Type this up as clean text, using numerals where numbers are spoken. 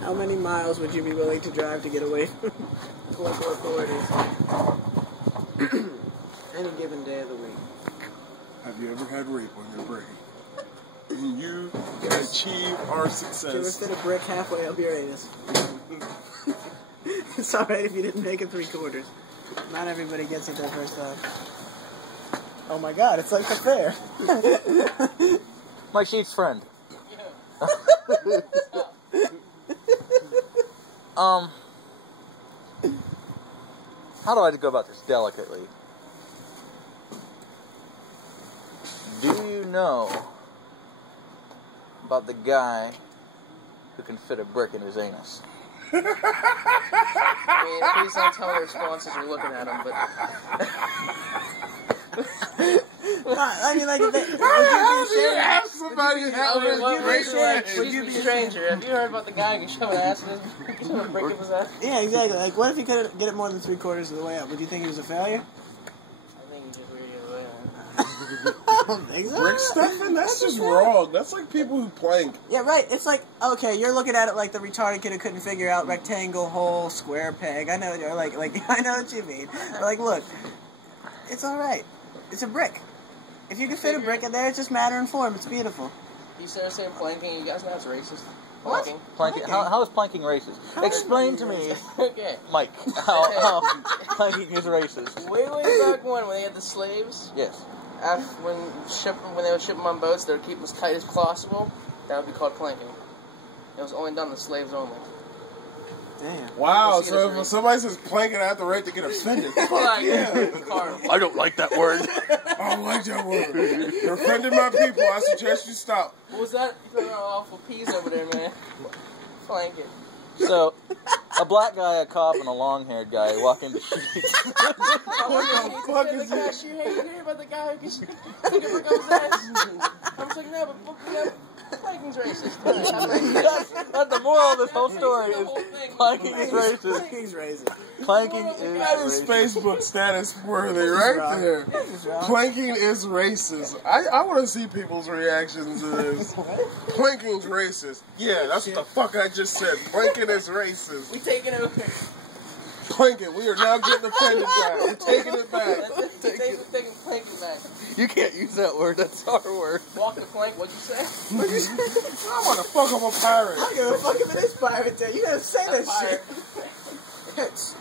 How many miles would you be willing to drive to get away from local authorities? Any given day of the week. Have you ever had rape on your brain? And you can achieve our success. Did you ever fit a brick halfway up your anus? It's alright if you didn't make it 3/4. Not everybody gets it their first time. Oh my god, it's like the fair. My sheep's friend. How do I go about this delicately? Do you know about the guy who can fit a brick in his anus? I mean, please don't tell the responses you're looking at them, but... I mean, like, would you be a stranger? Have you heard about the guy who can shove an ass in his brick in his ass? Yeah, exactly. Like, what if he couldn't get it more than 3/4 of the way up? Would you think he was a failure? I think he just really the way up. I don't think so. Brick stuffing? That's just wrong. That's like people who plank. Yeah, right. It's like, okay, you're looking at it like the retarded kid who couldn't figure out rectangle, hole, square, peg. I know, or like I know what you mean. But like, look, it's all right. It's a brick. If you can fit a brick in there, it's just matter and form. It's beautiful. You started saying planking. You guys know it's racist. What? Planking. Planking. How is planking racist? Explain to me, Okay. Mike, how planking is racist. Way back when they had the slaves. Yes. When they would ship them on boats, they would keep them as tight as possible. That would be called planking. It was only done to slaves only. Damn. Wow, so if somebody says planking, I have the right to get offended. Fuck yeah. I don't like that word. I don't like that word. You're offending my people. I suggest you stop. What was that? You throwing awful peas over there, man. Planking. So, a black guy, a cop, and a long-haired guy walk into streets. What the fuck is this? You hear about the guy who can stick a brick up his ass? I was like, no, but planking's racist. That's the moral of this whole story is planking is racist. Planking's racist. Planking is That is racist. Facebook status worthy right there. Planking is racist. I want to see people's reactions to this. Planking's racist. Yeah, that's what the fuck I just said. Planking is racist. We taking it over. Planking. We are now getting offended back. We're taking it back. Taking planking back. You can't use that word. That's our word. Walk the plank. What'd you say? I want to fuck up a pirate. I'm gonna fuck him in this pirate day. You gotta say that Fire. shit.